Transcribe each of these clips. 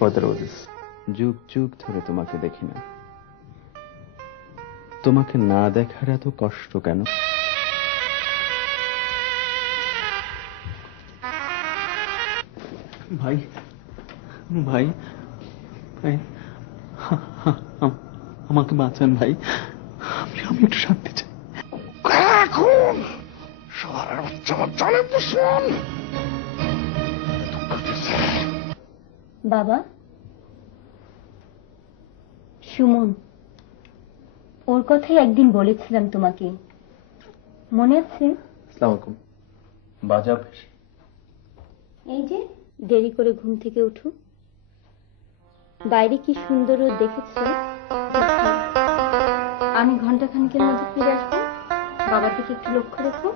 For the roses. যুগ যুগ ধরে তোমাকে দেখি না, তোমাকে না দেখার এত কষ্ট কেন? ভাই ভাই ভাই, আমাকে বাঁচান ভাই, আমি একটু শান্তি চাই। এখন শহরের বাচ্চা জানে পুষ্পন বাবা, সুমন, ওর কথাই একদিন বলেছিলাম তোমাকে, মনে আছে? আসসালামু আলাইকুম। বাজা অভ্যেস। এই যে দেরি করে ঘুম থেকে উঠো, বাইরে কি সুন্দর রোদ দেখেছো? আমি ঘন্টাখানেকের মধ্যে ফিরে আসবো, বাবার দিকে একটু লক্ষ্য রেখো।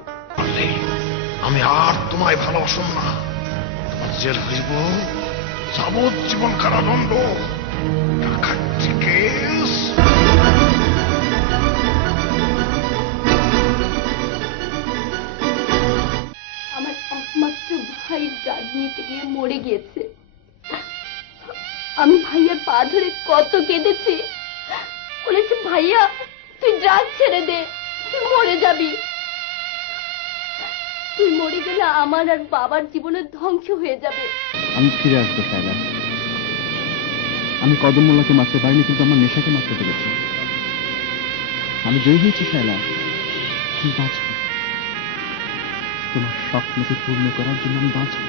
আমি আর তোমায় ভালোবাসুন না, তোমার জেল হইব যাবজ্জীবন কারাদণ্ড, ডাকাতি কেস। আমার একমাত্র ভাই গাড়ি নিতে গিয়ে মরে গিয়েছে। আমি ভাইয়ার পা ধরে কত কেঁদেছি, বলেছি ভাইয়া তুই ড্রাগ ছেড়ে দে, তুই মরে যাবি, তুই মরে গেলে আমার আর বাবার জীবনের ধ্বংস হয়ে যাবে। আমি ফিরে আসবো শায়লা। আমি কদম মোল্লাকে মারতে পারিনি, কিন্তু আমার নেশাকে মারতে পেরেছি। আমি জয়ী হয়েছি শায়লা। তুমি বাঁচবো, তোমার স্বপ্নকে পূর্ণ করার জন্য আমি বাঁচবো।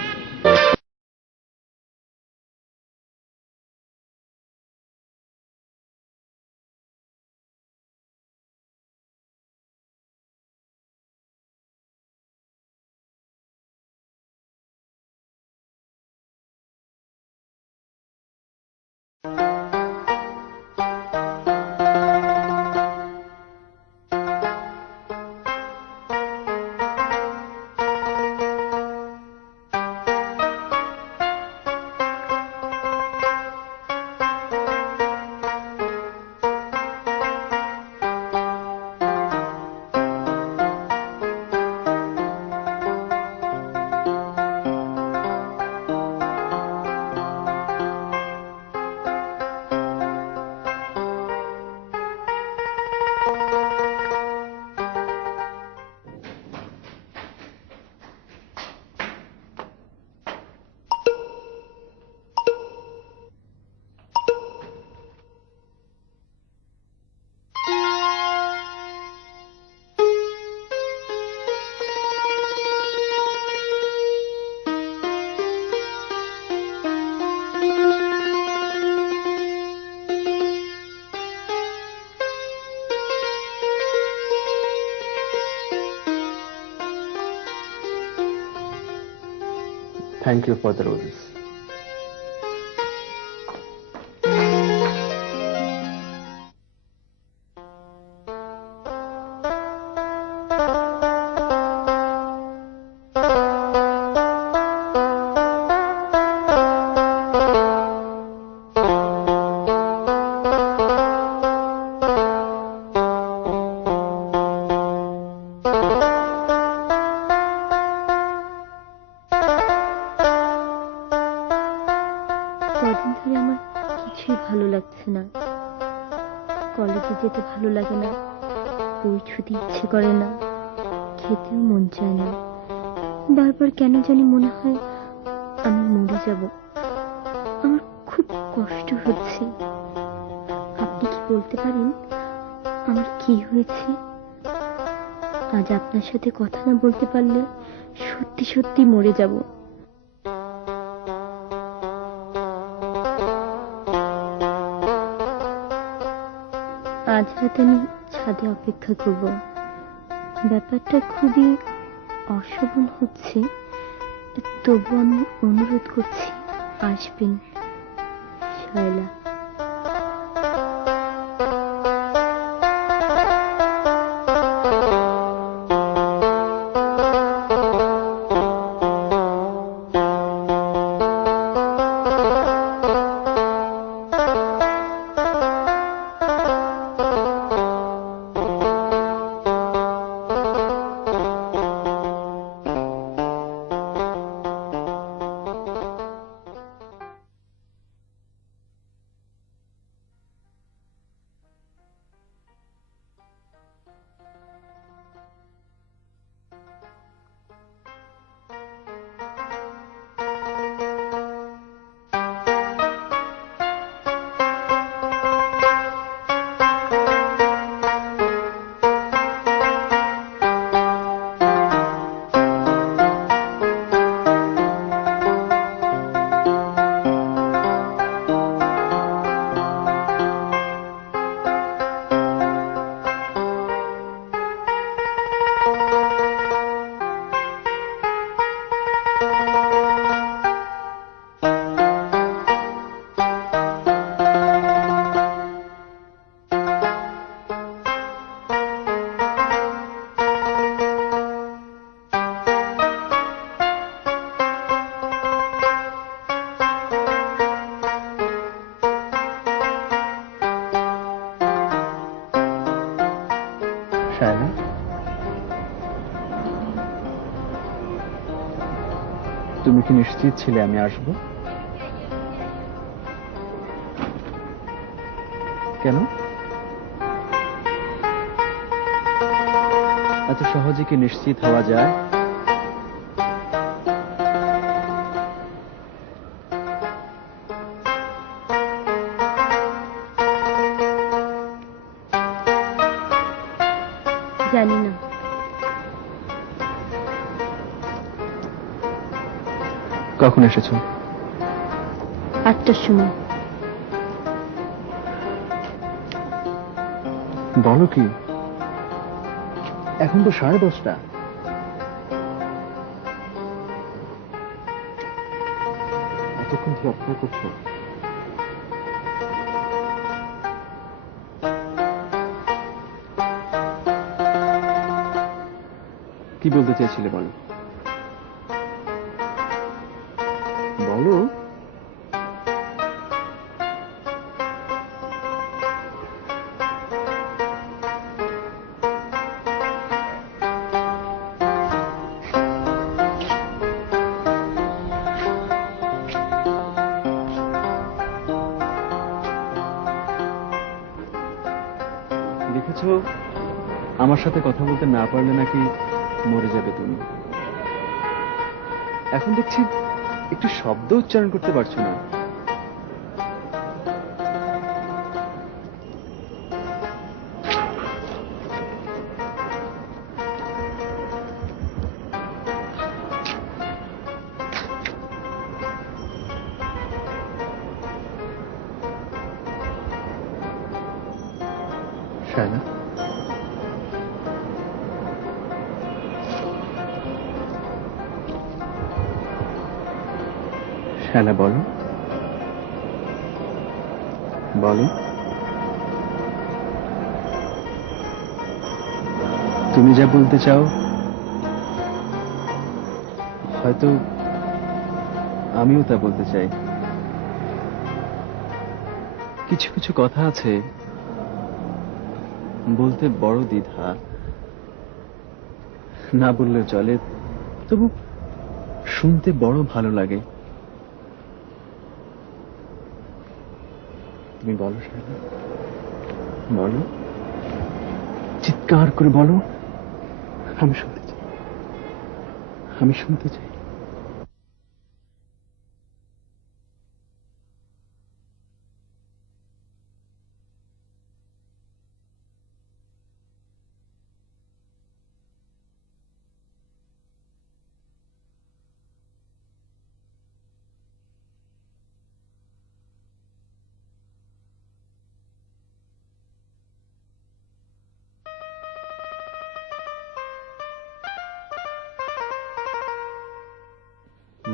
Thank you for the roses. কদিন ধরে আমার কিছুই ভালো লাগছে না, কলেজে যেতে ভালো লাগে না, বই ছুটি ইচ্ছে করে না, খেতেও মন চায় না, বারবার কেন জানি মনে হয় আমি মরে যাব। আমার খুব কষ্ট হচ্ছে। আপনি কি বলতে পারেন আমার কি হয়েছে? আজ আপনার সাথে কথা না বলতে পারলে সত্যি সত্যি মরে যাব। আজ রাতে আমি ছাদে অপেক্ষা করব। ব্যাপারটা খুবই অশোভন হচ্ছে, তবু আমি অনুরোধ করছি আসবেন শায়লা। তুমি কি নিশ্চিত ছিলে আমি আসবো? কেন এত সহজে কি নিশ্চিত হওয়া যায়? জানি না। কখন এসেছো? 8টার সময়। বলো কি, এখন তো 10:30। এতক্ষণ কি অপেক্ষা করছো? কি বলতে চেয়েছিলে বলো? বলো। দেখেছো, আমার সাথে কথা বলতে না পারলে নাকি মরে যাবে তুমি। এখন দেখছি একটু শব্দ উচ্চারণ করতে পারছো না। শায়লা, শায়লা বলো, বলো তুমি যা বলতে চাও হয়তো আমিও তা বলতে চাই। কিছু কিছু কথা আছে বলতে বড় দ্বিধা, না বললে চলে, তবু শুনতে বড় ভালো লাগে। তুমি বলো শায়লা, বলো, চিৎকার করে বলো, আমি শুনতে চাই, আমি শুনতে চাই।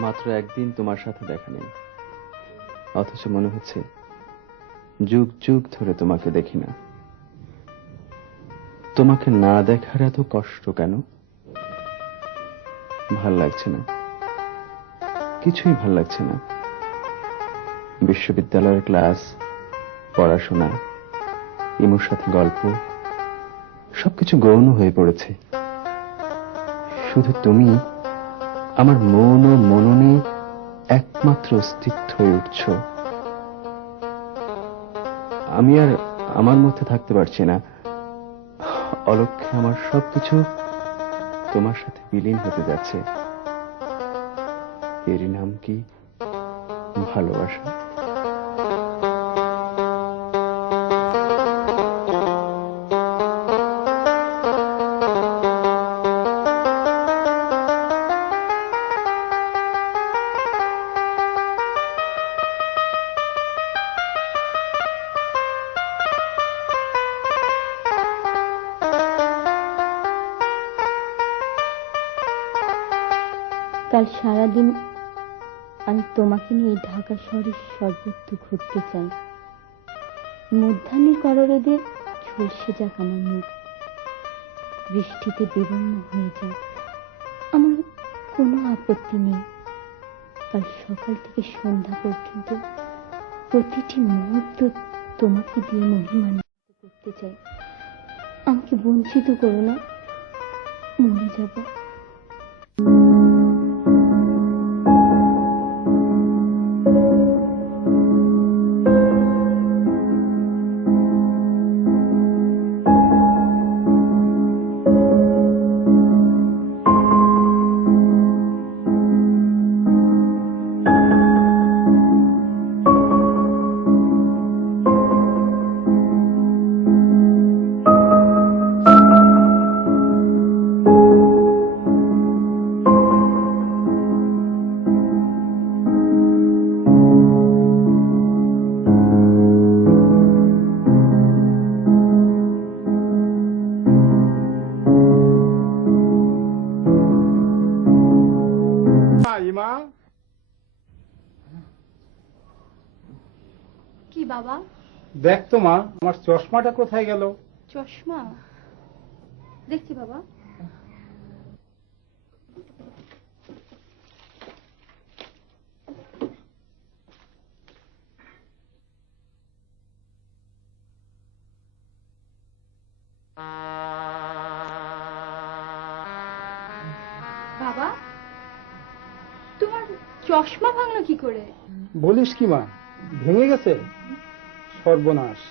মাত্র একদিন তোমার সাথে দেখা নেই, অথচ মনে হচ্ছে যুগ যুগ ধরে তোমাকে দেখি না। তোমাকে না দেখার এত কষ্ট কেন? ভাল লাগছে না, কিছুই ভাল লাগছে না। বিশ্ববিদ্যালয়ের ক্লাস, পড়াশোনা, ইমুর সাথে গল্প, সবকিছু গৌণ হয়ে পড়েছে। শুধু তুমি আমার মন ও মননে একমাত্র অস্তিত্ব হয়ে উঠছ। আমি আর আমার মধ্যে থাকতে পারছি না। অলক্ষ্যে আমার সবকিছু তোমার সাথে বিলীন হতে যাচ্ছে। এরই নাম কি ভালোবাসা? কাল সারাদিন আমি তোমাকে নিয়ে ঢাকা শহরের সর্বত্র ঘুরতে চাই। মধ্যাহ্নের কররোদে ঝলসে যাক আমার মুখ, বৃষ্টিতে বিবর্ণ হয়ে যাক, আমার কোনো আপত্তি নেই। কাল সকাল থেকে সন্ধ্যা পর্যন্ত প্রতিটি মুহূর্ত তোমাকে দিয়ে মহিমান্বিত করতে চাই। আমাকে বঞ্চিত করো না, মরে যাব। কি বাবা? দেখ তো মা, আমার চশমাটা কোথায় গেল? চশমা দেখছি বাবা। বাবা, তোমার চশমা ভাঙলো কি করে? বলিস কি মা, ভেঙে গেছে? সর্বনাশ,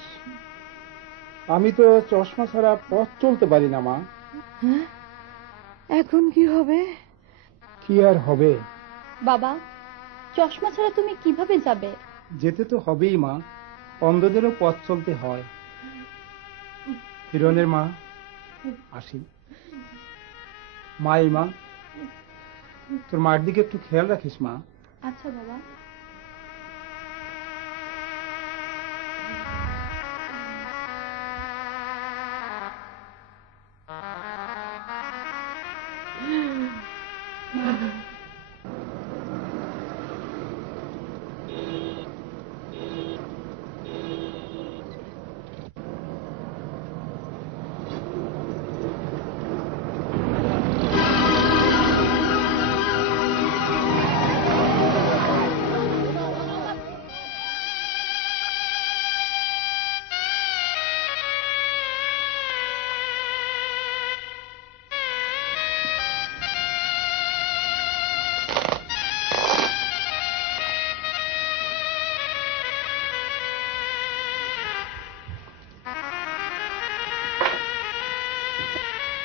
আমি তো চশমা ছাড়া পথ চলতে পারি না মা। এখন কি হবে? কি আর হবে? বাবা, চশমা ছাড়া তুমি কিভাবে যাবে? যেতে তো হবেই মা, অন্ধদেরও পথ চলতে হয়। হিরণের মা, আসি। মা, তোর মায়ের দিকে একটু খেয়াল রাখিস মা। আচ্ছা বাবা।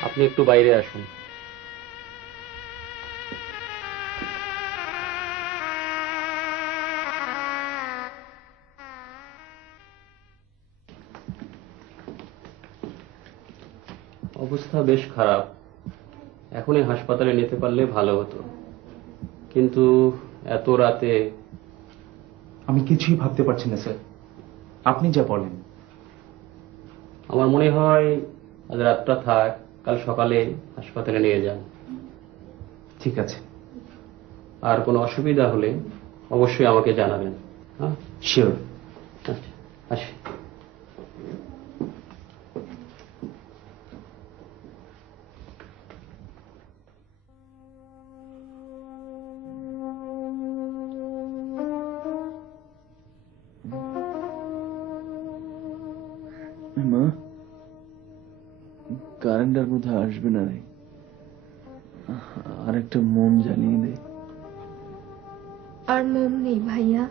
আপনি একটু বাইরে আসুন। অবস্থা বেশ খারাপ, এখনই হাসপাতালে নিতে পারলে ভালো হতো, কিন্তু এত রাতে। আমি কিছুই ভাবতে পারছি না স্যার, আপনি যা বলেন। আমার মনে হয় আজ রাতটা থাক, কাল সকালে হাসপাতালে নিয়ে যান। ঠিক আছে। আর কোনো অসুবিধা হলে অবশ্যই আমাকে জানাবেন। হ্যাঁ, শিওর। আচ্ছা, আসি। মা, কারেন্টার কোথায় আসবে না রে, আর একটা মোম জ্বালিয়ে দে। আর মোম নেই ভাইয়া।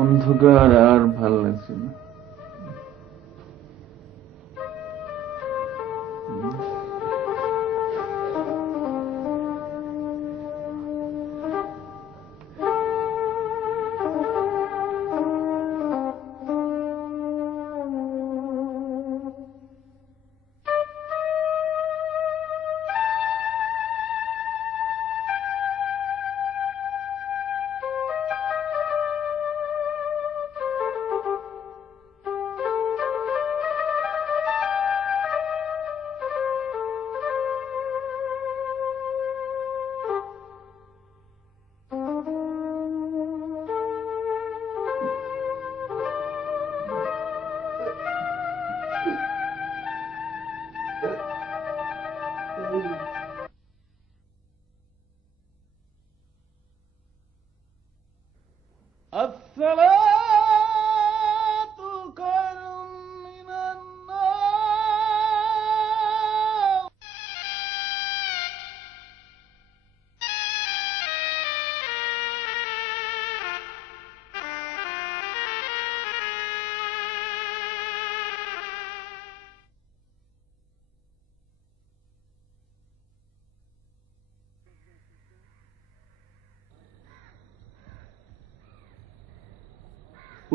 অন্ধকার আর ভাল লাগছে না।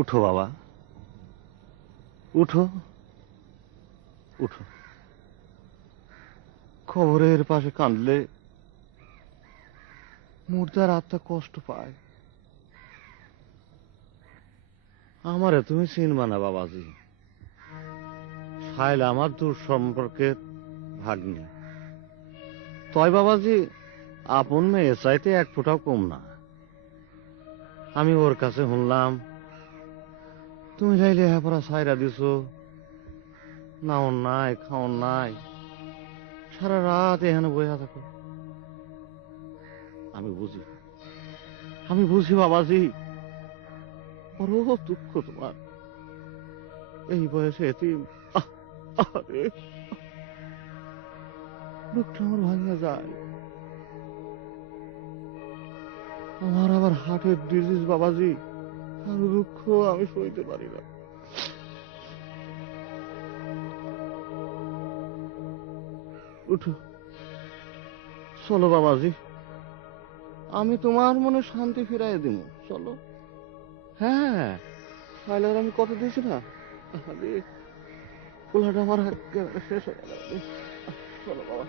উঠো বাবা, উঠো উঠো। খবরের পাশে কাঁদলে মুর্দার আত্মা কষ্ট পায়। আমারে তুমি চিনবা না বাবাজি, সাইল আমার দূর সম্পর্কের ভাগ্নি। তয় বাবাজি আপন মেয়ে চাইতে এক ফোঁটাও কম না। আমি ওর কাছে শুনলাম তুমি যাইলে হ্যাঁ সাইরা দিছো, নাও নাই খাওন নাই, সারা রাত এখানে বইয়া থাকো। আমি বুঝি বাবাজি, বড় দুঃখ তোমার, এই বয়সে এতিম। আরে বুকটা আমার ভাঙিয়া যায়। আমার আবার হার্টের ডিজিজ বাবাজি, আর দুঃখ আমি সইতে পারি না। উঠো, চলো বাবাজি, আমি তোমার মনে শান্তি ফিরাই দিব। চলো। হ্যাঁ, ফাইলার আমি কত দিয়েছি না? আরে পোলাটা আমার একেবারে শেষ হয়ে গেল। চলো বাবা।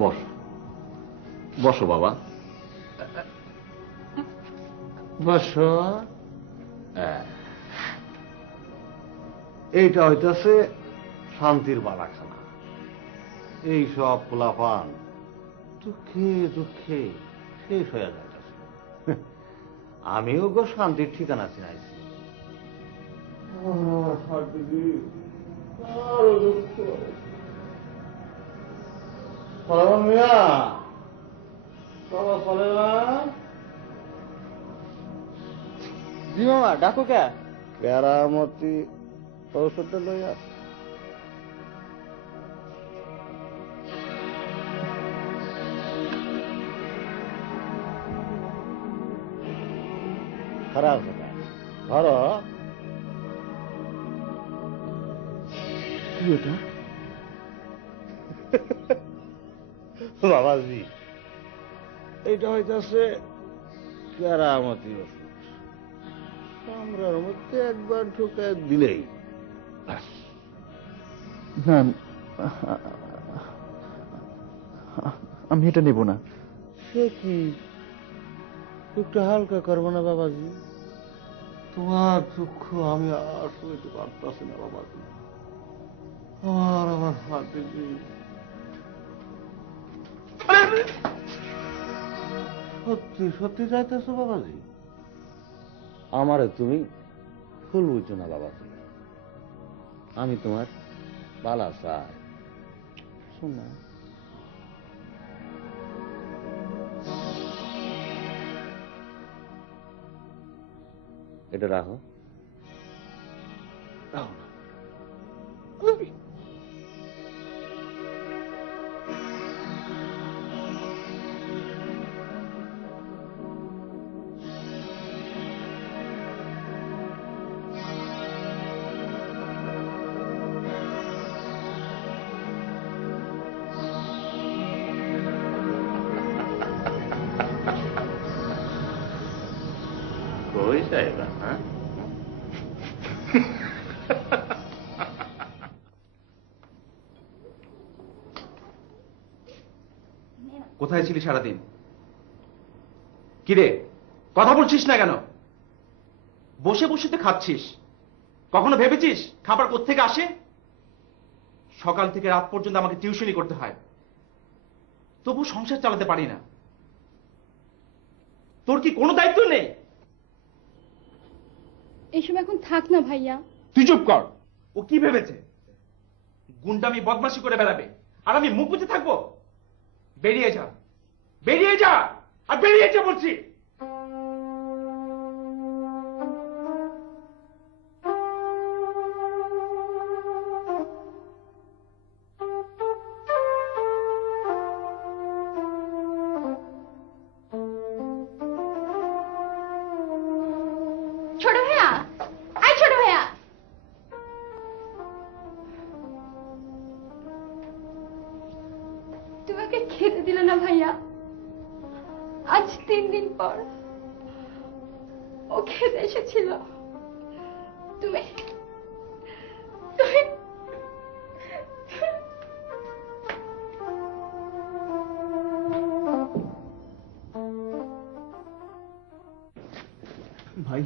বসো, বসো বাবা, বসো। এইটা হইতেছে শান্তির বালাখানা। এই সব পোলাপান দুঃখে দুঃখে শেষ হয়ে যাইতেছে। আমিও গো শান্তির ঠিকানা চিনাইছি। মিয়া, বাবা চলে না? জি মামা, ডাকো কে? কেরামতি ঔষধটা লইয়া। খারাপ আছে ধরো। কি এটা? বাবাজি, এইটা হইতেছে কেরামতি ওষুধ। কামরার মধ্যে একবার ঢুকে দিলেই। না, আমি এটা নেব না। সে কি, একটু হালকা করবো না বাবাজি? তোমার দুঃখ আমি আর সইতে পারতেছি না বাবাজি। আমার হাতে সত্যি সত্যি যাইতেছো বাবাজি? আমারে তুমি ফুল বুঝছো না বাবাজি, আমি তোমার বালা চাই। শোনা, এটা রাখো। রাখো না। কই যাইবা? হ্যাঁ, কোথায় ছিলি সারাদিন? কিরে, কথা বলছিস না কেন? বসে বসে তো খাচ্ছিস। কখনো ভেবেছিস খাবার কোত্থেকে আসে? সকাল থেকে রাত পর্যন্ত আমাকে টিউশনি করতে হয়, তবু সংসার চালাতে পারি না। তোর কি কোনো দায়িত্ব নেই? এইসব এখন থাক না ভাইয়া। তুই চুপ কর। ও কি ভেবেছে গুন্ডামি বদমাশি করে বেড়াবে আর আমি মুখ বুঝে থাকবো? বেরিয়ে যা, বেরিয়ে যা, আর বেরিয়ে যা বলছি। তুমি ওকে খেতে দিলে না ভাইয়া। আজ 3 দিন পর ও খেতে এসেছিল। তুমি তুমি ভাই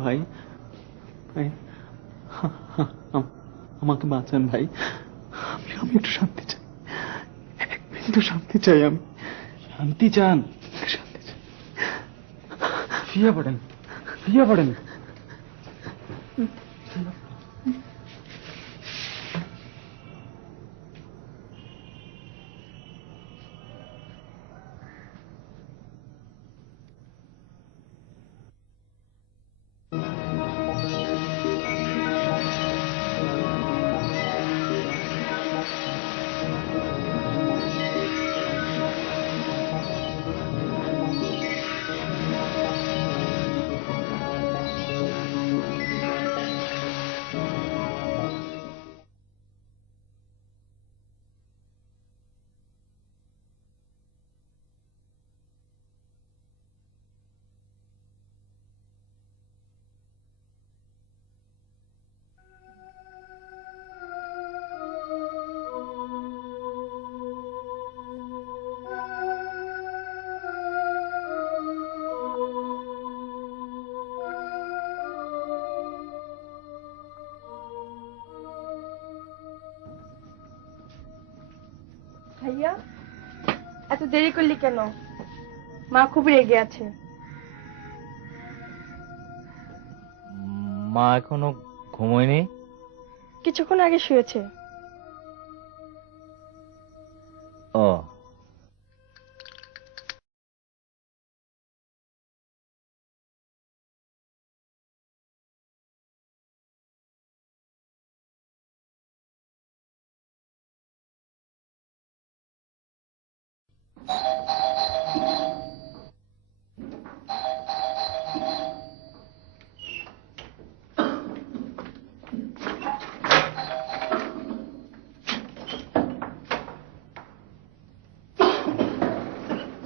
ভাই ভাই আমাকে বাঁচান ভাই। আমি একটু শান্তি চাই, এক বিন্দু শান্তি চাই। আমি শান্তি চান? শান্তি চাই। শুয়ে পড়েন, শুয়ে পড়েন। ভাইয়া, এত দেরি করলি কেন? মা খুব রেগে আছে। মা এখনো ঘুমোয়নি? কিছুক্ষণ আগে শুয়েছে। ও,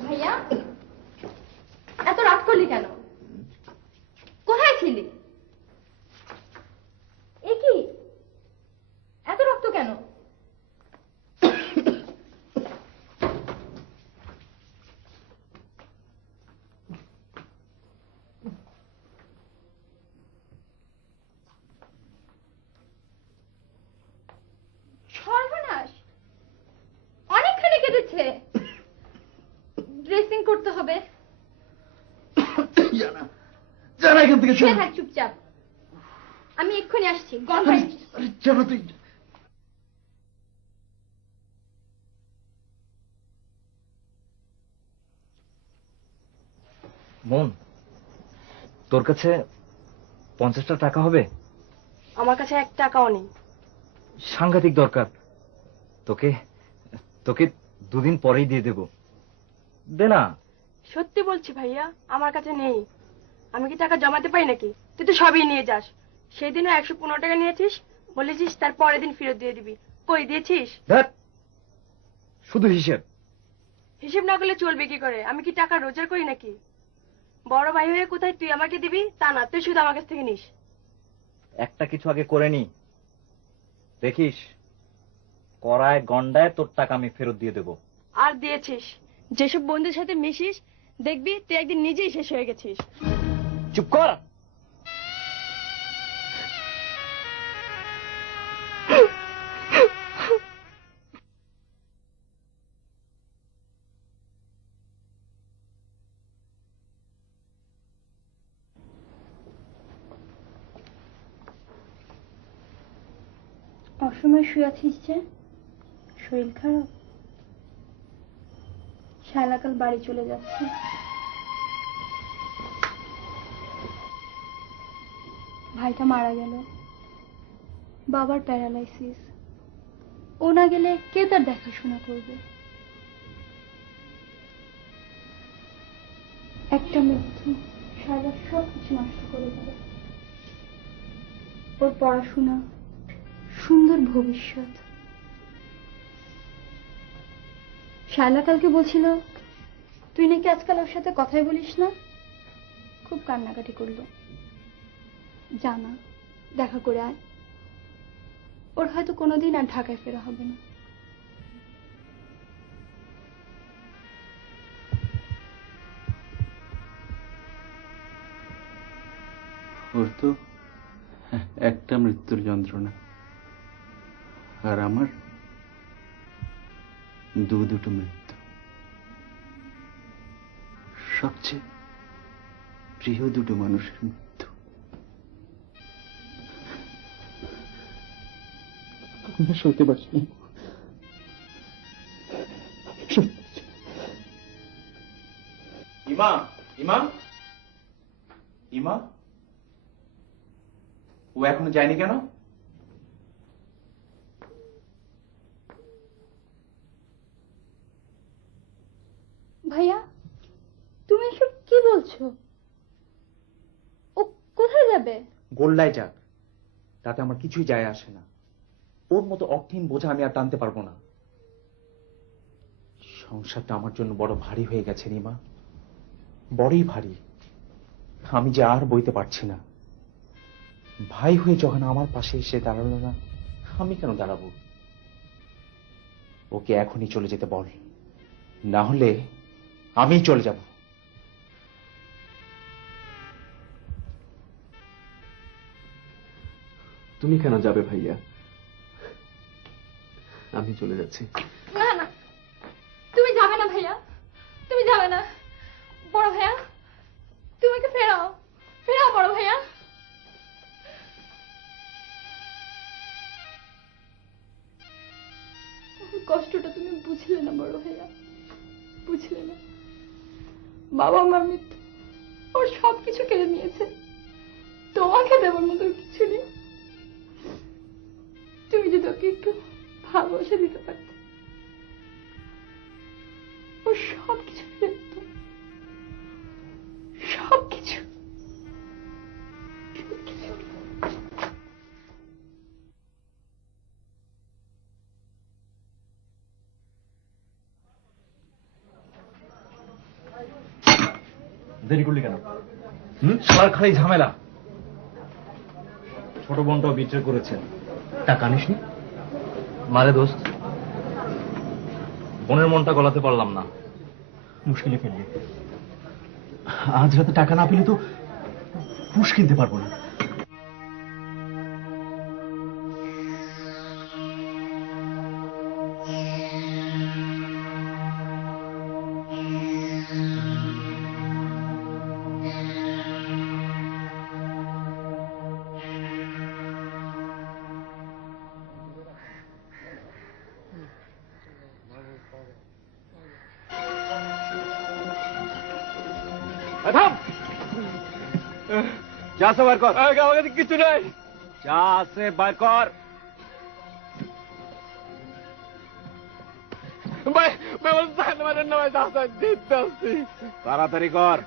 ভাইয়া, এত রাত করলি কেন? কোথায় ছিলি? এ কি, এত রক্ত কেন? সর্বনাশ, অনেকখানি কেটেছে। ড্রেসিং করতে হবে। জানা এখান থেকে শুয়ে থাক চুপচাপ, আমি এক্ষুনি আসছি। গঙ্গায় জানো তুই। মন, তোর কাছে 50টা টাকা হবে? আমার কাছে 1 টাকাও নেই। সাংঘাতিক দরকার। তোকে তোকে 2 দিন পরেই দিয়ে দেব। দে না। সত্যি বলছি ভাইয়া, আমার কাছে নেই। আমি কি টাকা জমাতে পাই নাকি? তুই তো সবই নিয়ে যাস। সেই দিনও 115 টাকা নিয়েছিস, বলেছিস তার পরের দিন ফেরত দিয়ে দিবি। কই দিয়েছিস? ধ্যাৎ, শুধু হিসেব। হিসেব না করলে চলবে কি করে? আমি কি টাকা রোজগার করি নাকি? বড় ভাই হয়ে কোথায় তুই আমাকে দিবি তা না, তুই শুধু আমার কাছ থেকে নিস। একটা কিছু আগে করে নি, দেখিস কড়ায় গন্ডায় তোর টাকা আমি ফেরত দিয়ে দেব। আর দিয়েছিস। যেসব বন্ধুদের সাথে মিশিস, দেখবি তুই একদিন নিজেই শেষ হয়ে গেছিস। চুপ কর। অসময় শুয়ে আছিস যে? শরীর খারাপ? শায়লাকাল বাড়ি চলে যাচ্ছে। ভাইটা মারা গেল, বাবার প্যারালাইসিস। ও না গেলে কে তার দেখাশোনা করবে? একটা মৃত্যু শায়লার সবকিছু নষ্ট করে দিল। ওর পড়াশোনা, সুন্দর ভবিষ্যৎ। শায়লা কালকে বলছিল তুই নাকি আজকাল ওর সাথে কথাই বলিস না, খুব কান্নাকাটি করলো। জানা দেখা করে আয়, ওর হয়তো কোনোদিন আর ঢাকায় ফেরা হবে না। ওর তো একটা মৃত্যুর যন্ত্রণা, আর আমার দুটো মৃত্যু। সবচেয়ে প্রিয় দুটো মানুষের মৃত্যু। আমি আর সইতে পারছি না। ইমা, ইমা, ইমা, ও এখনো যায়নি কেন? ভাইয়া, তুমি এসব কি বলছো? ও কোথায় যাবে? গোল্লায় যাক, তাতে আমার কিছুই যায় আসে না। ওর মতো অর্থহীন বোঝা আমি আর টানতে পারবো না। সংসারটা আমার জন্য বড় ভারী হয়ে গেছে রিমা, বড়ই ভারী। আমি যে আর বইতে পারছি না। ভাই হয়ে যখন আমার পাশে এসে দাঁড়ালো না, আমি কেন দাঁড়াবো? ওকে এখনই চলে যেতে বল, না হলে আমি চলে যাব। তুমি কেন যাবে ভাইয়া? আমি চলে যাচ্ছি। না না, তুমি যাবে না ভাইয়া, তুমি যাবে না। বড় ভাইয়া, তুমি ওকে ফেরাও, ফেরাও বড় ভাইয়া। ওর কষ্টটা তুমি বুঝলে না বড় ভাইয়া, বুঝলে না। বাবা মার মৃত্যু ওর সবকিছু কেড়ে নিয়েছে, তোমাকে দেওয়ার মতো কিছু নেই। তুমি যদি ওকে একটু ভালোবাসা দিতে পারতে, ও সবকিছু ফেলে দিত, সবকিছু। দেরি করলি কেন? শালার খালি ঝামেলা। ছোট বোনটাও বিট্রে করেছে। টাকা আনিসনি? মারে দোস্ত, বোনের মনটা গলাতে পারলাম না, মুশকিলে ফেললি। আজ রাতে টাকা না পেলে তো পুষ কিনতে পারবো না। যা আছে বার কর। আমার কাছে কিছু নাই। যা আছে বার কর। তাড়াতাড়ি কর।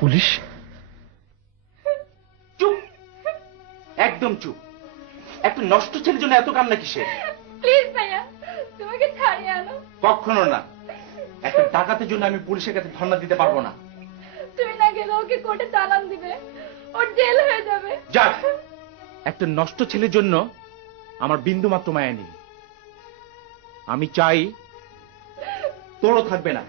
পুলিশ? চুপ, একদম চুপ। একটা নষ্ট ছেলের জন্য এত কান্না কিসে? প্লিজ ভাইয়া, তোমাকে ছাড়িয়ে আনো। কখনো না। একটা ডাকাতের জন্য আমি পুলিশের কাছে ধর্ণা দিতে পারবো না। তুমি না গেলে ওকে কোর্টে চালান দিবে, ওর জেল হয়ে যাবে। যাক, একটা নষ্ট ছেলের জন্য আমার বিন্দু মাত্র মায়া নেই। আমি চাই তোরও থাকবে না।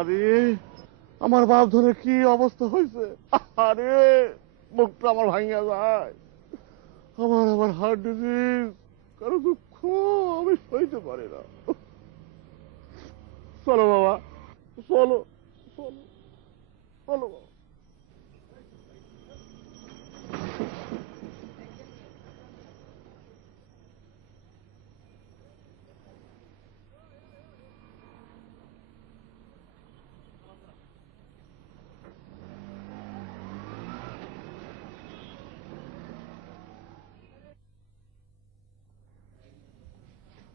আরে আমার বাপ ধরে কি অবস্থা হয়েছে! আরে মুখটা আমার ভাঙিয়া যায়। আমার আমার হার্ট ডিজিজ, কারো দুঃখ আমি সইতে পারি না। চলো বাবা, চলো চলো চলো বাবা।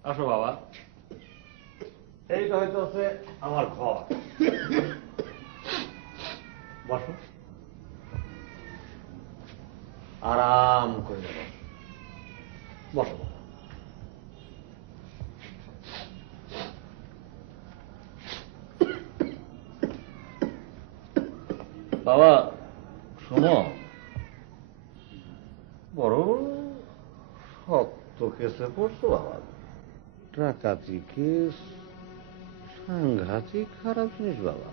আসো বাবা। এইটা হয়তো আছে আমার ঘর। বসো, আরাম করে বসো। বসো বাবা, শোনো, বড় শক্ত কেসে পড়ছো বাবা। ডাকাতি কেস সাংঘাতিক খারাপ জিনিস বাবা।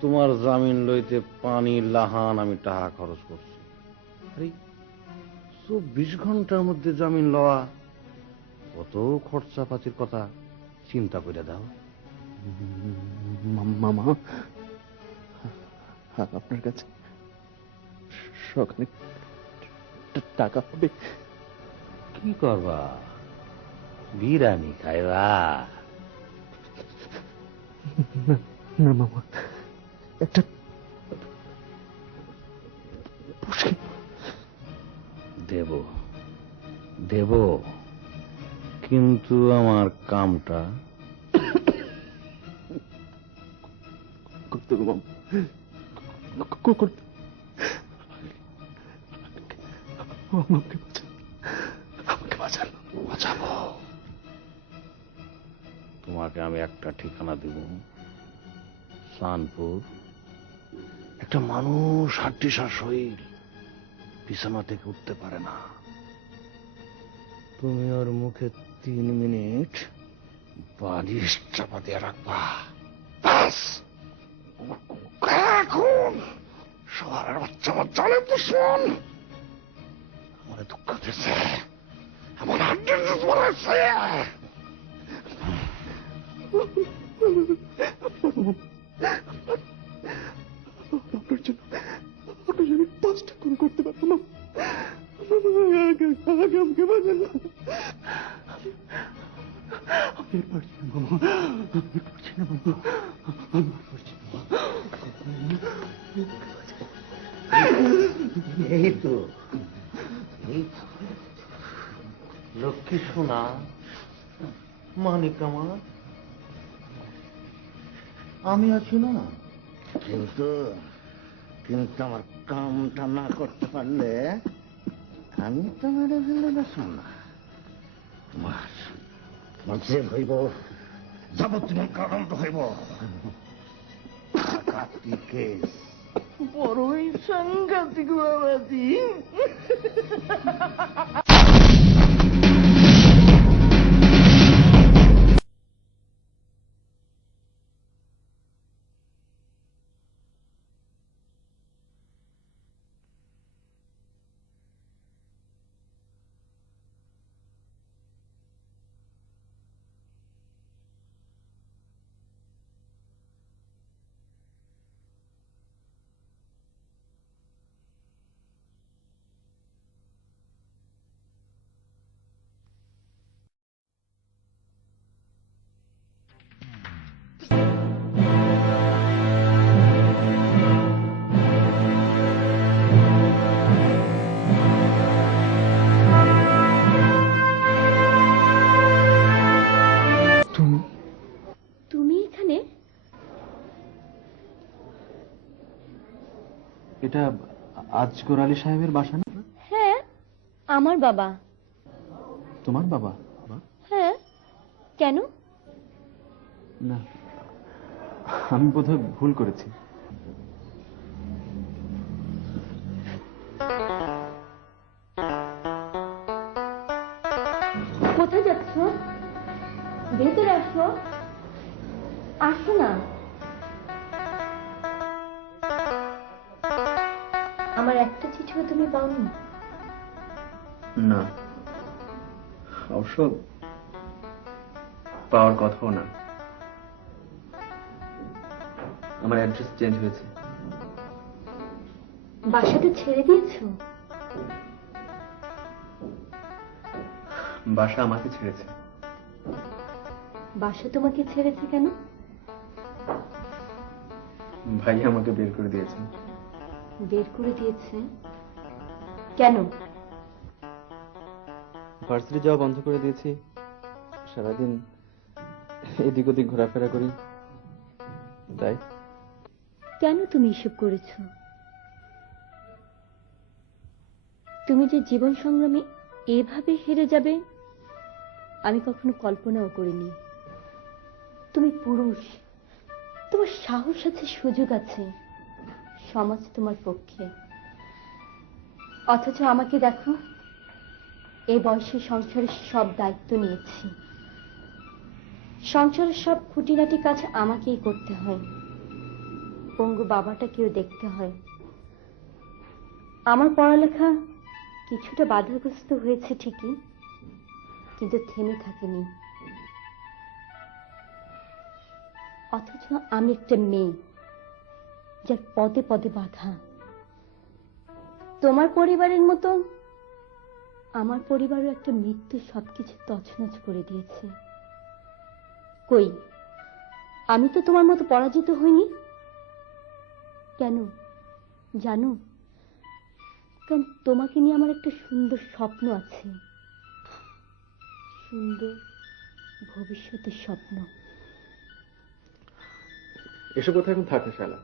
তোমার জামিন লইতে পানি লাহান আমি টাকা খরচ করছি। 24 ঘন্টার মধ্যে জামিন লওয়া, কত খরচাপাতির কথা চিন্তা করে দাও। মামা, আপনার কাছে সকালে টাকা হবে? কি করবা? বিরিয়ানি খাইবা? না মামা, একটা দেব দেব, কিন্তু আমার কামটা করতে হবে মামা, করতে। আমাকে বাঁচান, বাঁচাবো। তোমাকে আমি একটা ঠিকানা দিব, সানপুর। একটা মানুষ হাড্ডিসার শরীর, বিছানা থেকে উঠতে পারে না। তুমি ওর মুখে 3 মিনিট বালিশ চাপা দিয়ে রাখবা, ব্যাস। এখন শহরের বাচ্চা আমার জানে দুশ্মন, আমার দুঃখ দিচ্ছে, আমার হাড্ডির দুশ্মন আছে। আপনার জন্য আমি 5টা খুন করতে পারতাম। আমাকে বাঁচান, আমি পারছি না মামা, আমি পারছি না মামা, আমি পারছি না। এই তো, লক্ষ্মী সোনা, মানিক আমার, আমি আছি না। কিন্তু কিন্তু আমার কামটা না করতে পারলে আমি তো মেরে ফেলে না সোনা। তোমার জেল হইব, যাবতীয় কারাদণ্ড হইব। ডাকাতি কেস বড়ই সাংঘাতিক বাবাজি। তুমি এখানে? এটা আজগর আলী সাহেবের বাসা না? হ্যাঁ, আমার বাবা। তোমার বাবা? হ্যাঁ, কেন? না, আমি বোধহয় ভুল করেছি। কোথায় যাচ্ছ? ভেতরে আসো, আসো না। আমার একটা চিঠিও তুমি পাওনি? না, অবশ্য পাওয়ার কথাও না। আমার অ্যাড্রেস চেঞ্জ হয়েছে। বাসাটা ছেড়ে দিয়েছো? বাসা আমাকে ছেড়েছে। বাসা তোমাকে ছেড়েছে কেন? ভাই আমাকে বের করে দিয়েছেন। বের করে দিয়েছে কেন? ভার্সিটি যাওয়া বন্ধ করে দিয়েছি, সারাদিন এদিক ওদিক ঘোরাফেরা করি, তাই। কেন তুমি এসব করেছো? তুমি যে জীবন সংগ্রামে এভাবে হেরে যাবে আমি কখনো কল্পনাও করিনি। তুমি পুরুষ, তোমার সাহস আছে, সুযোগ আছে, সমাজ তোমার পক্ষে। অথচ আমাকে দেখো, এই বয়সে সংসারের সব দায়িত্ব নিয়েছি। সংসারের সব খুঁটিনাটি কাজ আমাকেই করতে হয়। পঙ্গু বাবাটাকেও দেখতে হয়। আমার পড়ালেখা কিছুটা বাধাগ্রস্ত হয়েছে ঠিকই, কিন্তু থেমে থাকেনি। অথচ আমি একটা মেয়ে, যার পদে পদে বাধা। তোমার পরিবারের মতো আমার পরিবারও একটা মৃত্যু সবকিছু তছনছ করে দিয়েছে। কই, আমি তো তোমার মতো পরাজিত হইনি। কেন জানো? কারণ তোমাকে নিয়ে আমার একটা সুন্দর স্বপ্ন আছে, সুন্দর ভবিষ্যতের স্বপ্ন। এসব কথা এখন থাকে শালা।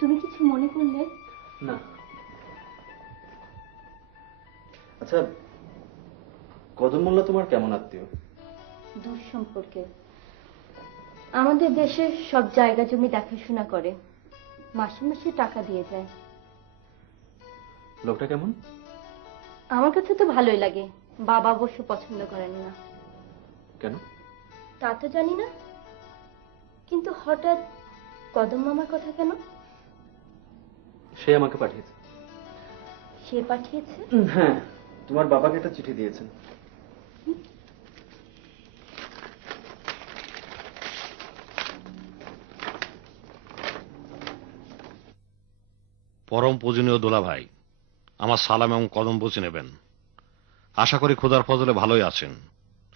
তুমি কিছু মনে করলে? না। আচ্ছা, কদম মোল্লা তোমার কেমন আত্মীয়? দূর সম্পর্কে। আমাদের দেশে সব জায়গা জমি দেখাশোনা করে, মাসে মাসে টাকা দিয়ে যায়। লোকটা কেমন? আমার কাছে তো ভালোই লাগে। বাবা অবশ্য পছন্দ করেন না। কেন? তা তো জানি না, কিন্তু হঠাৎ কদম মামার কথা কেন? সে আমাকে পাঠিয়েছে। সে পাঠিয়েছে? হ্যাঁ, তোমার বাবাকে একটা চিঠি দিয়েছেন। পরম পূজনীয় দোলা ভাই, আমার সালাম এবং কদম বুঝে নেবেন। আশা করি খোদার ফজলে ভালোই আছেন।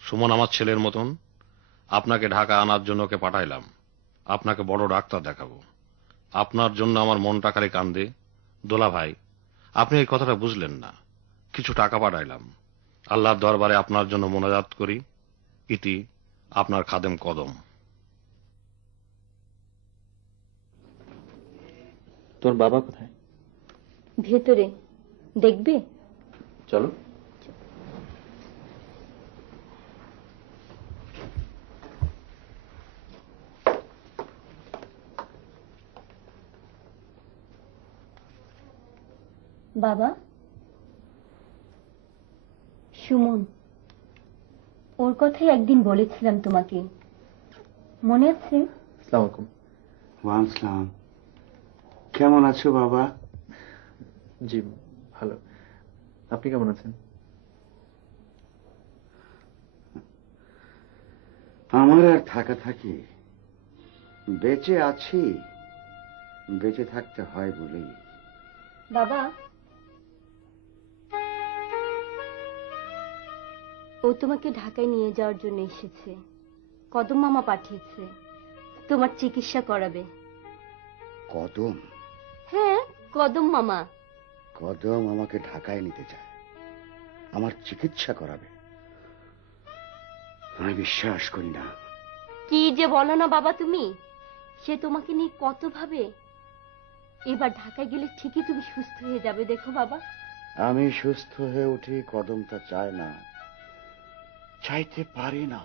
সুমন আমার ছেলের মতন। আপনাকে ঢাকা আনার জন্য ওকে পাঠাইলাম। আপনাকে বড় ডাক্তার দেখাবো। আপনার জন্য আমার মনটা খালি কান্দে। দোলা ভাই, আপনি এই কথাটা বুঝলেন না। কিছু টাকা পাঠাইলাম। আল্লাহর দরবারে আপনার জন্য মোনাজাত করি। ইতি আপনার খাদেম কদম। তোর বাবা কোথায়? ভেতরে, দেখবে? চলো। বাবা, সুমন, ওর কথাই একদিন বলেছিলাম তোমাকে, মনে আছে? আসসালামু আলাইকুম। ওয়ালাইকুম আসসালাম। কেমন আছো বাবা? জি ভালো, আপনি কেমন আছেন? আমার আর থাকা থাকি, বেঁচে আছি, বেঁচে থাকতে হয় বলেই। বাবা, ও তোমাকে ঢাকায় নিয়ে যাওয়ার জন্য এসেছে। কদম মামা পাঠিয়েছে, তোমার চিকিৎসা করাবে। কদম? হ্যাঁ, কদম মামা। কদম আমাকে ঢাকায় নিতে চায়, আমার চিকিৎসা করাবে? আমি বিশ্বাস করি না। কি যে বলো না বাবা তুমি, সে তোমাকে নিয়ে কত ভাবে। এবার ঢাকায় গেলে ঠিকই তুমি সুস্থ হয়ে যাবে, দেখো বাবা। আমি সুস্থ হয়ে উঠি, কদম তা চায় না, চাইতে পারি না।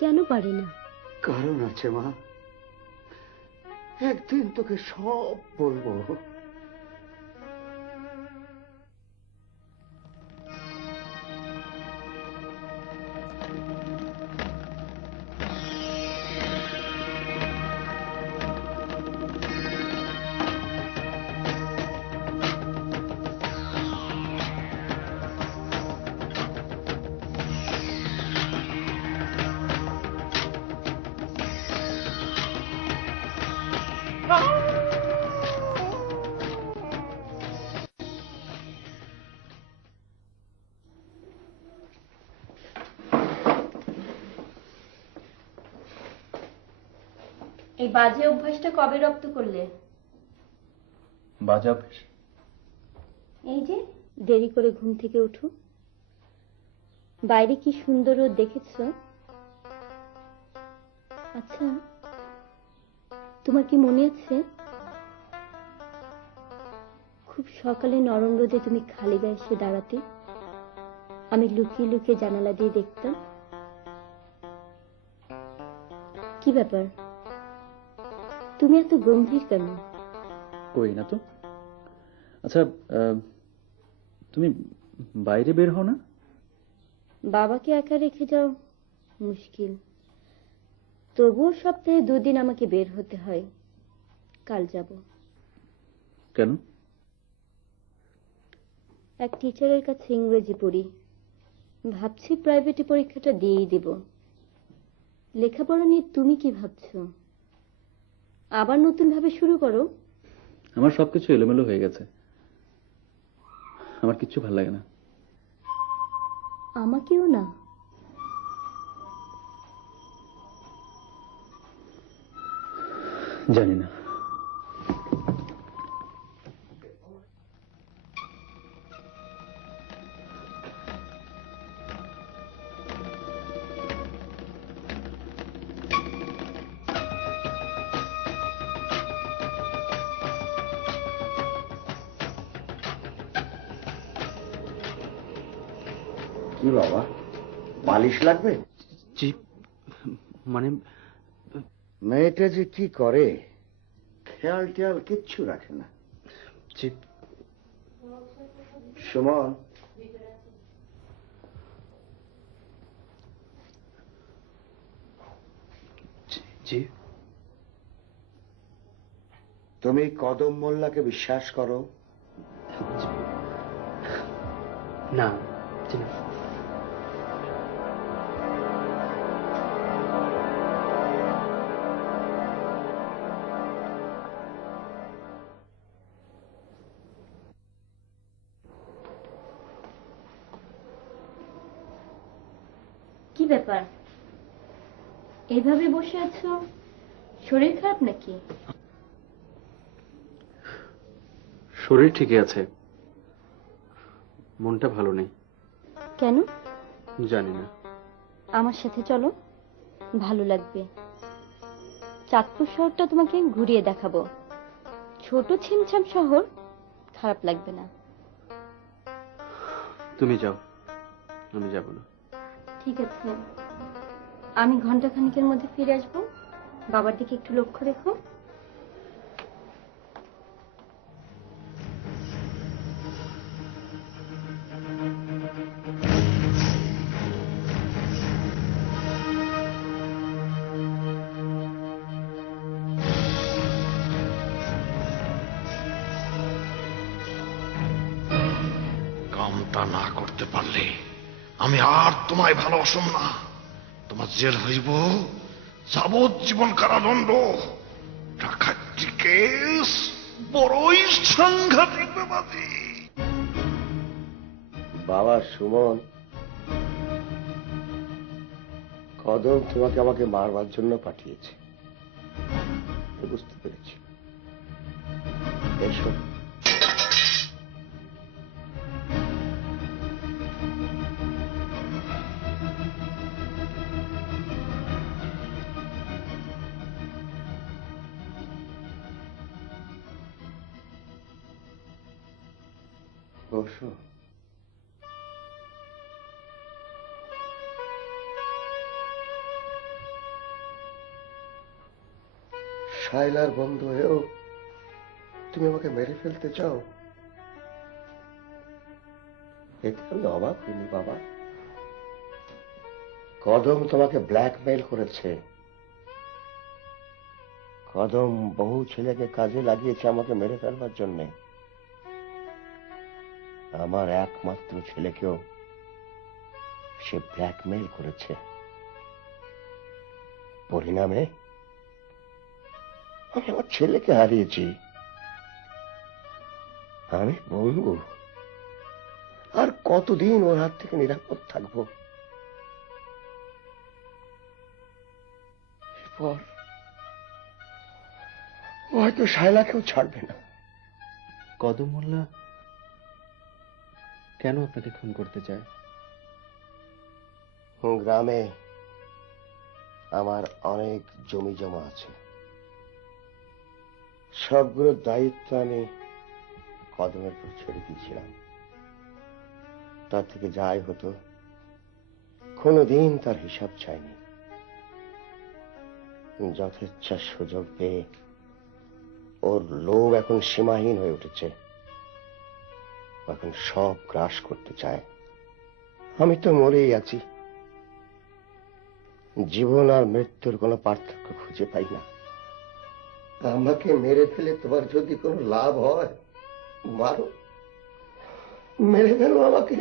কেন পারে না? কারণ আছে মা, একদিন তোকে সব বলবো। এই বাজে অভ্যাসটা কবে রপ্ত করলে? বাজে অভ্যাস? এই যে দেরি করে ঘুম থেকে উঠো, বাইরে কি সুন্দর রোদ দেখেছো? আচ্ছা, তোমার কি মনে আছে খুব সকালে নরম রোদে তুমি খালি গায়ে এসে দাঁড়াতে, আমি লুকিয়ে লুকিয়ে জানালা দিয়ে দেখতাম? কি ব্যাপার, তুমি এত গম্ভীর কেন? কই না তো। আচ্ছা, তুমি বাইরে বের হও না? বাবাকে একা রেখে যাও মুশকিল, তবুও সপ্তাহে 2 দিন আমাকে বের হতে হয়। কাল যাব। কেন? এক টিচারের কাছে ইংরেজি পড়ি, ভাবছি প্রাইভেটে পরীক্ষাটা দিয়েই দেব। লেখাপড়া নিয়ে তুমি কি ভাবছো? আবার নতুন ভাবে শুরু করো? আমার সবকিছু এলোমেলো হয়ে গেছে, আমার কিচ্ছু ভালো লাগে না। আমাকেও না। জানি না। কি বাবা, বালিশ লাগবে? জি, মানে মেয়েটা যে কি করে, খেয়াল টেয়াল কিচ্ছু রাখে না। জি। সুমন, জি। তুমি কদম মোল্লাকে বিশ্বাস করো? না, জি না। কি ব্যাপার, এইভাবে বসে আছো? শরীর খারাপ নাকি? শরীর ঠিকই আছে, মনটা ভালো নেই। কেন? জানি না। আমার সাথে চলো, ভালো লাগবে। চাঁদপুর শহরটা তোমাকে ঘুরিয়ে দেখাবো। ছোট ছিমছাম শহর, খারাপ লাগবে না। তুমি যাও, আমি যাব না। ঠিক আছে, আমি ঘন্টাখানেকের মধ্যে ফিরে আসবো। বাবার দিকে একটু লক্ষ্য রেখো। কামটা না করতে পারলে আমি আর তোমায় ভালোবাসুম না। তোমার জেল হইব যাবজ্জীবন কারাদণ্ড। ডাকাতি কেস বড়ই সাংঘাতিক ব্যাপারী। বাবা সুমন, কদম তোমাকে আমাকে মারবার জন্য পাঠিয়েছে, বুঝতে পেরেছি। এসো। বসো। শাইলার বন্ধু হয়েও তুমি আমাকে মেরে ফেলতে চাও? এতে আমি অবাক হইনি বাবা। কদম তোমাকে ব্ল্যাকমেইল করেছে। কদম বহু ছেলেকে কাজে লাগিয়েছে আমাকে মেরে ফেলবার জন্যে। আমার একমাত্র ছেলেকেও সে ব্ল্যাকমেইল করেছে। পরিণামে আমি আমার ছেলেকে হারিয়েছি। আমি বলবো আর কতদিন ওর হাত থেকে নিরাপদ থাকবো? এরপর ও হয়তো শায়লাকেও ছাড়বে না। কদম মোল্লা কেন আপনাকে খুন করতে চায়? গ্রামে আমার অনেক জমি জমা আছে, সবগুলোর দায়িত্ব আমি কদমের উপর ছেড়ে দিয়েছিলাম। তার থেকে যাই হতো, কোনোদিন তার হিসাব চাইনি। যথেচ্ছা সুযোগ পেয়ে ওর লোভ এখন সীমাহীন হয়ে উঠেছে, এখন সব গ্রাস করতে চায়। আমি তো মরেই আছি, জীবন আর মৃত্যুর কোনো পার্থক্য খুঁজে পাই না। আমাকে মেরে ফেলে তোমার যদি কোনো লাভ হয়, মারো, মেরে ফেলো আমাকে।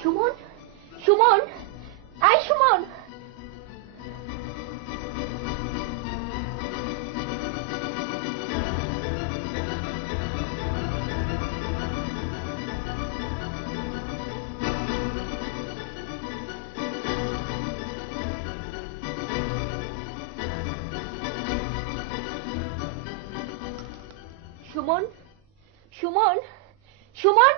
সুমন, সুমন, আয় সুমন। সুমন, সুমন, সুমন।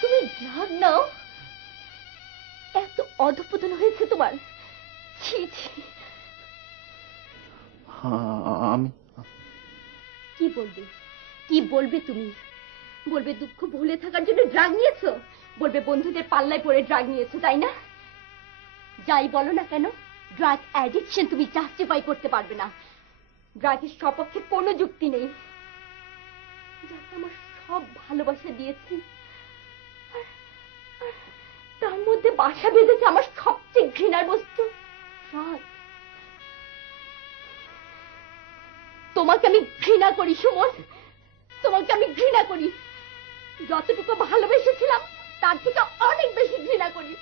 তুমি ড্রাগ নাও? এত অধঃপতন হয়েছে তোমার? ছি ছি। আমি কি বলবে, কি বলবে তুমি? বলবে দুঃখ ভুলে থাকার জন্য ড্রাগ নিয়েছো, বলবে বন্ধুদের পাল্লায় পড়ে ড্রাগ নিয়েছো, তাই না? যাই বলো না কেন, ড্রাগ অ্যাডিকশন তুমি জাস্টিফাই করতে পারবে না। ড্রাগের সপক্ষে কোনো যুক্তি নেই। যাকে আমার সব ভালোবাসা দিয়েছি, আর তার মধ্যে বাসা বেঁধেছে আমার সবচেয়ে ঘৃণার বস্তু, ড্রাগ। তোমাকে আমি ঘৃণা করি সুমন, তোমাকে আমি ঘৃণা করি। যতটুকু ভালোবেসেছিলাম তার থেকে অনেক বেশি ঘৃণা করি।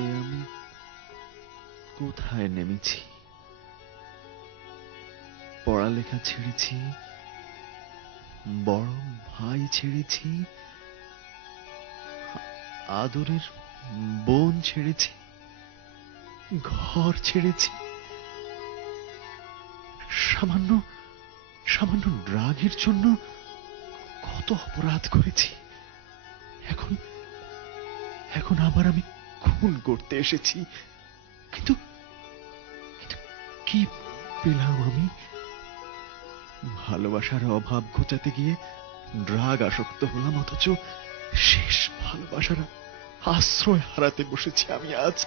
এ আমি কোথায় নেমেছি? পড়ালেখা ছেড়েছি, বড় ভাই ছেড়েছি, আদরের বোন ছেড়েছি, ঘর ছেড়েছি, সামান্য সামান্য ড্রাগের জন্য কত অপরাধ করেছি। এখন এখন আবার আমি খুন করতে এসেছি। কিন্তু কিন্তু কি পেলাম আমি? ভালোবাসার অভাব ঘোচাতে গিয়ে ড্রাগ আসক্ত হলাম, অথচ শেষ ভালোবাসার আশ্রয় হারাতে বসেছি আমি আজ।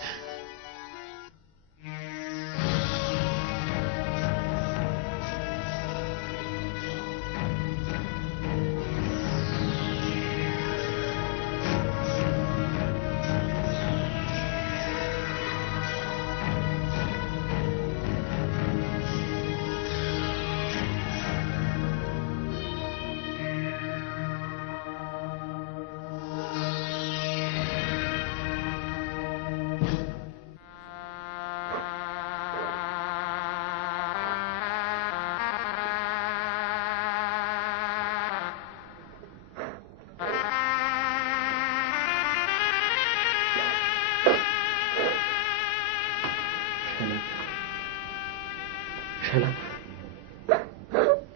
শালা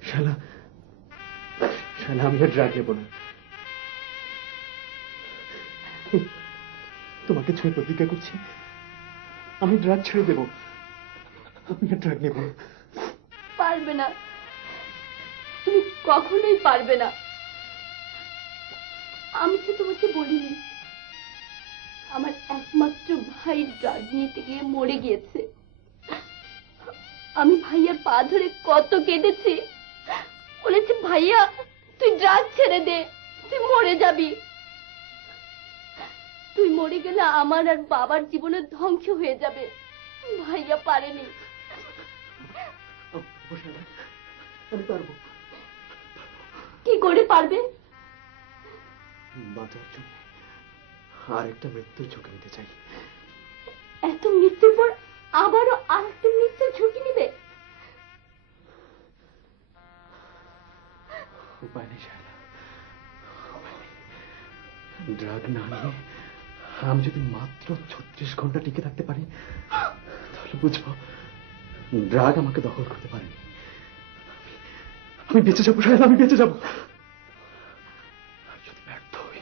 শালা শালা আমি আর ড্রাগ নেবো না। তোমাকে ছুঁয়ে প্রতিজ্ঞা করছি, আমি ড্রাগ ছেড়ে দেব। আমি আর ড্রাগ নেব না। পারবে না, তুমি কখনোই পারবে না। আমি তো তোমাকে বলিনি, আমার একমাত্র ভাই ড্রাগ নিতে গিয়ে মরে গিয়েছে। আমি ভাইয়ার পা ধরে কত কেঁদেছি, বলেছি ভাইয়া তুই ড্রাগ ছেড়ে দে, তুই মরে যাবি। তুই মরে গেলে আমার আর বাবার জীবনের ধ্বংস হয়ে যাবে। ভাইয়া পারেনি। আমি পারবো। কি করে পারবে? বাঁচার জন্য আর একটা মৃত্যুর ঝুঁকি নিতে চাই। এত মৃত্যুর পর আবারও আর একটা মৃত্যুর ঝুঁকি নিবে? উপায় নেই শায়লা, ড্রাগ না নিয়ে আমি যদি মাত্র 36 ঘন্টা টিকে থাকতে পারি, তাহলে বুঝবো ড্রাগ আমাকে দখল করতে পারেনি। আমি বেঁচে যাবো শায়লা, আমি বেঁচে যাবো। আর যদি ব্যর্থ হই,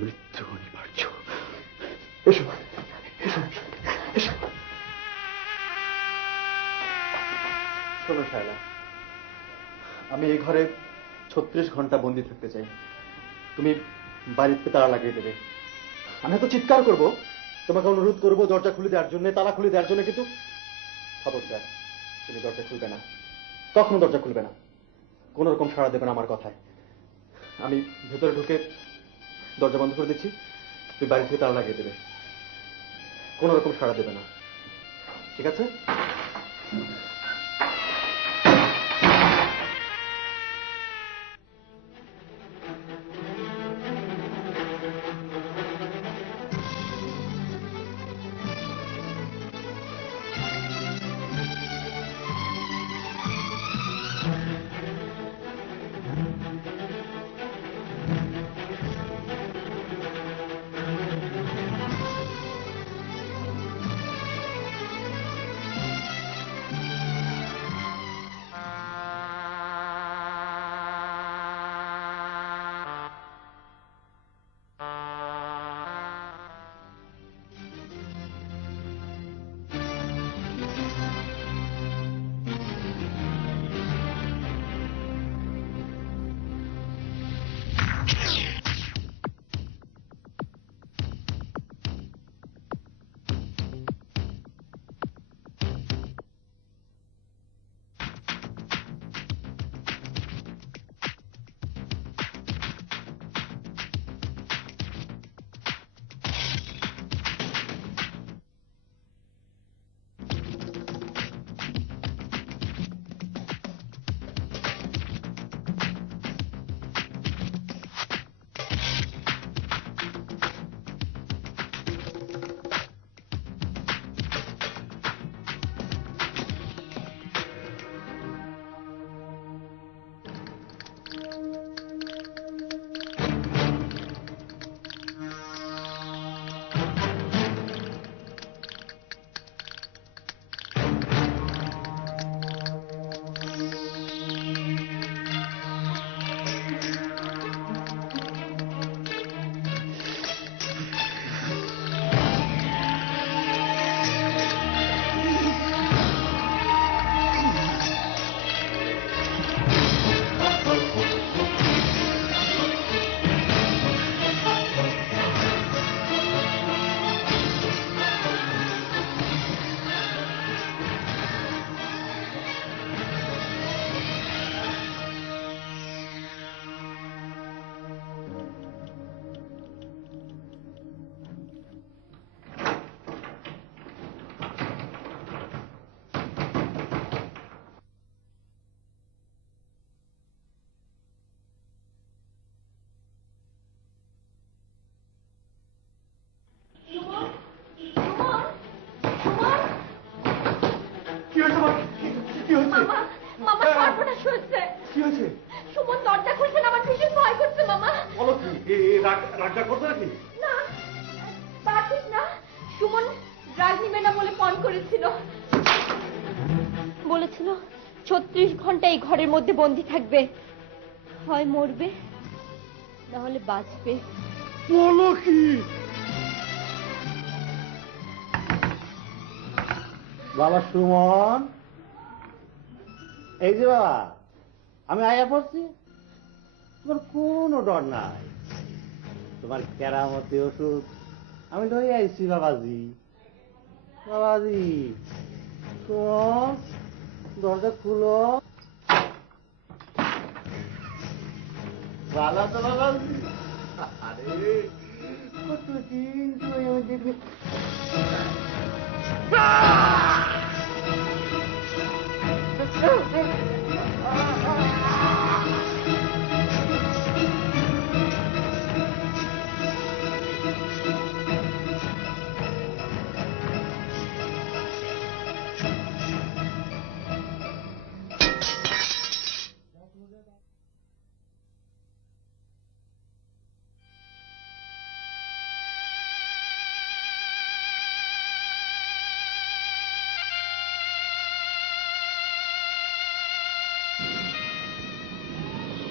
মৃত্যু অনিবার্য। এসো এসো এসো। শোনো শায়লা, আমি এই ঘরে 36 ঘন্টা বন্দি থাকতে চাই। তুমি বাড়িতে তালা লাগিয়ে দেবে। আমি তো চিৎকার করব, তোমাকে অনুরোধ করবো দরজা খুলে দেওয়ার জন্য, তালা খুলে দেওয়ার জন্য, কিন্তু খবরদার তুমি দরজা খুলবে না, কখনো দরজা খুলবে না, কোন রকম সাড়া দেবে না আমার কথায়। আমি ভেতরে ঢুকে দরজা বন্ধ করে দিচ্ছি, তুমি বাড়ি থেকে তালা লাগিয়ে দেবে, কোন রকম সাড়া দেবে না, ঠিক আছে? বলেছিল 36 ঘন্টা এই ঘরের মধ্যে বন্দি থাকবে, হয় মরবে না হলে বাঁচবে। বলো কি? বাবা সুমন, এই যে বাবা, আমি আয়া পড়ছি। তোমার কোনো ডর নাই, তোমার কেরামতি ওষুধ আমি লই আইছি বাবাজি। বাবাজি সুমন, দরজা খুলো। ভালো তো বাবাজি? আরে কতদিন ধরে আমি দেখি।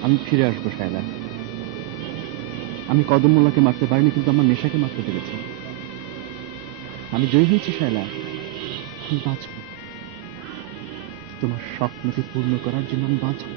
আমি ফিরে আসবো শায়লা। আমি কদম মোল্লাকে মারতে পারিনি, কিন্তু আমার নেশাকে মারতে পেরেছি। আমি জয়ী হয়েছি শায়লা। আমি বাঁচবো, তোমার স্বপ্নকে পূর্ণ করার জন্য আমি বাঁচবো।